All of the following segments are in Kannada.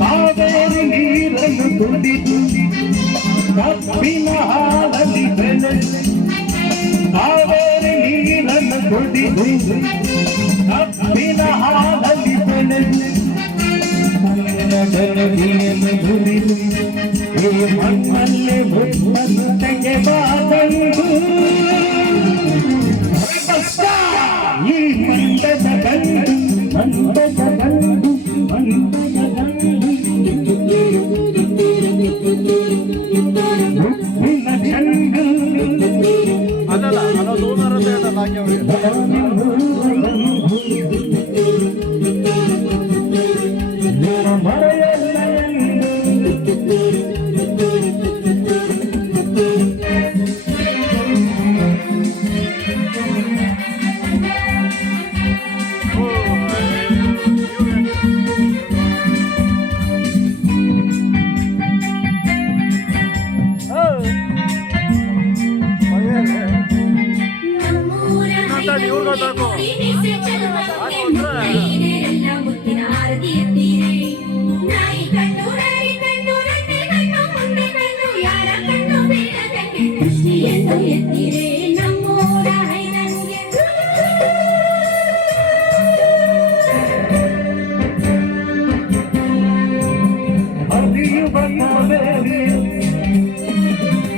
ಕಾವೇರಿ ನೀರನ್ನು ಕುಡಿದು ಕಬ್ಬಿನ ಹಾಲಲ್ಲಿ ಬೆಲೆ ಕಾವೇರಿ ನೀರನ್ನು ಕುಡಿದು ಕಬ್ಬಿನ ಹಾಲಲ್ಲಿ ಬೆಲೆ ಜನತೆಯನ್ನು ದುಡಿದು ಈ ಮಣ್ಣಲ್ಲಿ ಮುಟ್ಟನ್ನು ತೆಗೆಬಾರದು ಈ ಮಂಡದ ಗಂಡು ಮಂಡದ ಗಂಡು ಮಂಡದ ಗಂಡು ಮುಟ್ಟಿನ ಚಂಡು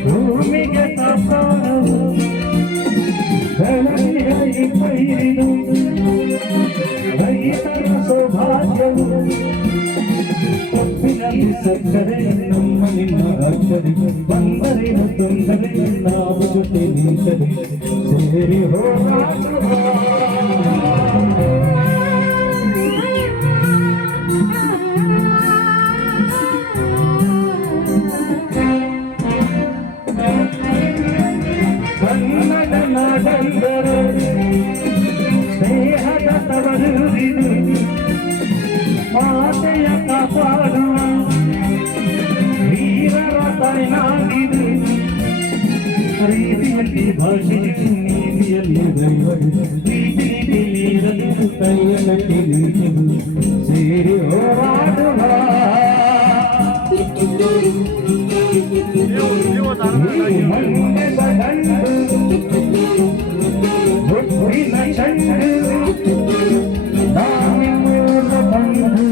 ಭೂಮಿಗೆ ತಾಪನವು ರೈತರ ಸೌಭಾಗ್ಯವು ತಪ್ಪಿನಲ್ಲಿ ಸಕ್ಕರೆ ನಮ್ಮ ನಿನ್ನ ಅಕ್ಷರಿ ಬಂದರಿನ ತೊಂದರೆ ನಾವು ಜೊತೆ ನಿಂತರೆ ಸೇರಿ ಹೋರಾಡುವ ಕನ್ನಡ ನಾಡಂದರೆ ಸ್ನೇಹದ ತವರೂರಿದು ಮಾತೆಯ ಕಾಪಾಡುವ ವೀರರ ತಾಯ್ನಾಡಿದು ರೀತಿಯಲ್ಲಿ ಭಾಷೆಯು ನೀತಿಯಲ್ಲಿ ದೈವವು ಪ್ರೀತಿ ನೀರನ್ನು ಕೈಯಲ್ಲಿ ನಿಂತರು ಸೇರಿ ಹೋರಾಡುವ ಮಂಡ್ಯದ ಗಂಡು ಹುಟ್ಟಿನ ಚಂಡು ದಾನಿಮೂಲ ಬಂದು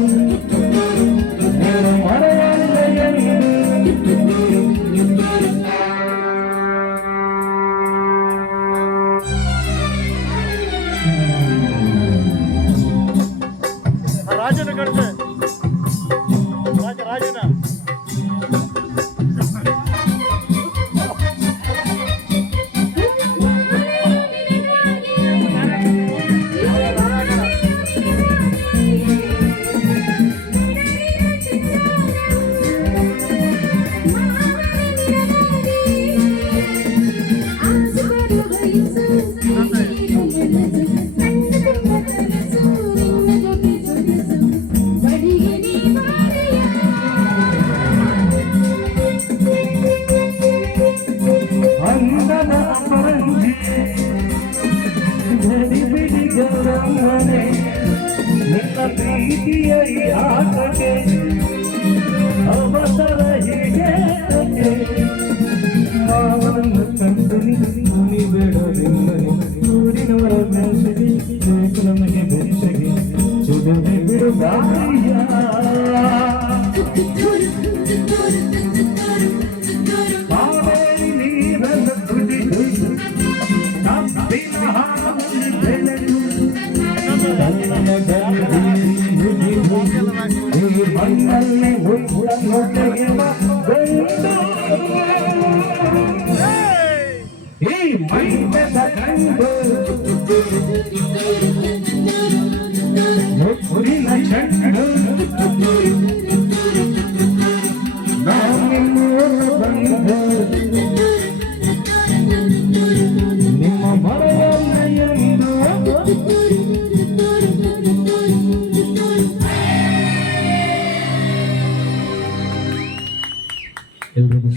ಮರೆಯಲ್ಲೆಯೆಂದು ರಾಜನ ಕಡಿಮೆ ರಾಜನ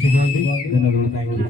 ಶುಭಾಗಲಿ. ಧನ್ಯವಾದಗಳು. Thank you.